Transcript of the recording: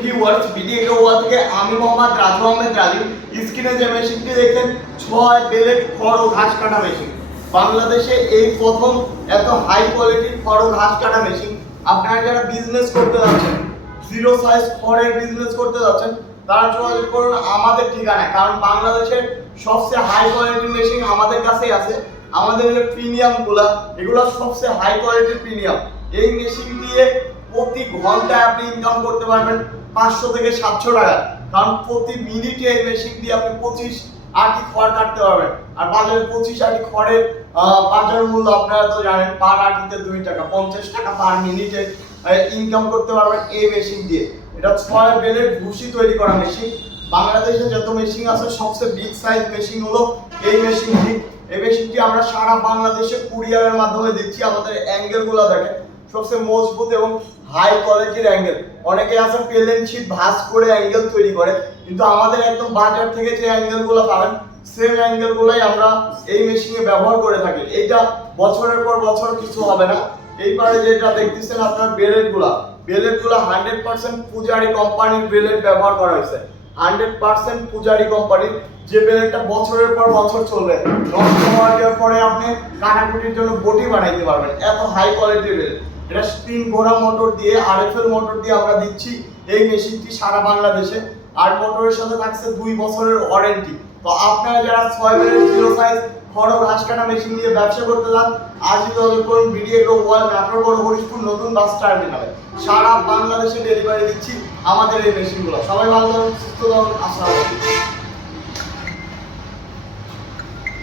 Viewers, video ওয়াল থেকে আমি মোহাম্মদ রাজু আহমেদ রাজু। স্ক্রিনে যে মেশিনটি দেখছেন 6 বেলেট খড় ও ঘাস কাটা মেশিন। বাংলাদেশে এই প্রথম এত হাই কোয়ালিটির খড় ও ঘাস কাটা মেশিন। আপনারা যারা বিজনেস করতে যাচ্ছেন, জিরো সাইজ খড়ের বিজনেস করতে যাচ্ছেন, তারা যোগাযোগ করুন আমাদের ঠিকানায়। কারণ বাংলাদেশের সবচেয়ে হাই কোয়ালিটির মেশিন আমাদের কাছেই আছে। আমাদের যে প্রিমিয়ামগুলো, এগুলো সবচেয়ে হাই কোয়ালিটির প্রিমিয়াম। এই মেশিন দিয়ে প্রতি ঘন্টায় আপনি ইনকাম করতে পারবেন 500 থেকে 700 টাকা। কারণ প্রতি মিনিটে এই মেশিন দিয়ে আপনি 25 আটি খড় কাটতে পারবেন। আর বাজারে 25 আটি খড়ের বাজার মূল্য আপনারা তো জানেন, পার আটিতে 2 টাকা, 50 টাকা পার মিনিটে ইনকাম করতে পারবেন এই মেশিন দিয়ে। এটা 6 বেলের ভুসি তৈরি করা মেশিন। বাংলাদেশে যত মেশিন আছে সবচেয়ে বিগ সাইজ মেশিন হলো এই মেশিনটি। এই মেশিনটি আমরা সারা বাংলাদেশে কুরিয়ারের মাধ্যমে দিচ্ছি। আমাদের অ্যাঙ্গেলগুলো দেখেন, সবচেয়ে মজবুত এবং হাই কোয়ালিটির অ্যাঙ্গেল। অনেকে আছে প্লেন শীট ভাঁজ করে অ্যাঙ্গেল তৈরি করে, কিন্তু আমাদের একদম বাজার থেকে যে অ্যাঙ্গেলগুলো পাবেন সেম অ্যাঙ্গেলগুলোই আমরা এই মেশিনে ব্যবহার করে থাকি। এইটা বছরের পর বছর কিছু হবে না। এইবারে যেটা দেখতেছেন আপনার বেলেটগুলো 100% পূজারি কোম্পানির বেলেট ব্যবহার করা হয়েছে। 100% পূজারি কোম্পানির, যে বেলেটটা বছরের পর বছর চলবে। নষ্ট হওয়ার পরে আপনি কাটাকুটির জন্য বটি বানাইতে পারবেন। এত হাই কোয়ালিটির বেলেট। এটা স্পিন ঘোড়া মোটর দিয়ে, RFL মোটর দিয়ে আমরা দিচ্ছি এই মেশিনটি সারা বাংলাদেশে। আর মোটরের সাথে থাকছে 2 বছরের ওয়ারেন্টি। তো আপনারা যারা 6 বেলের জিরো সাইজ খড় ও ঘাস কাটা মেশিন দিয়ে ব্যবসা করতে চান, আজই যোগাযোগ করুন ভিডিও ওয়াল নাটোর বড় হরিশপুর নতুন বাস টার্মিনালে। সারা বাংলাদেশে ডেলিভারি দিচ্ছি আমাদের এই মেশিনগুলো। সবাই ভালো থাকুন, সুস্থ থাকুন, আসসালামু আলাইকুম।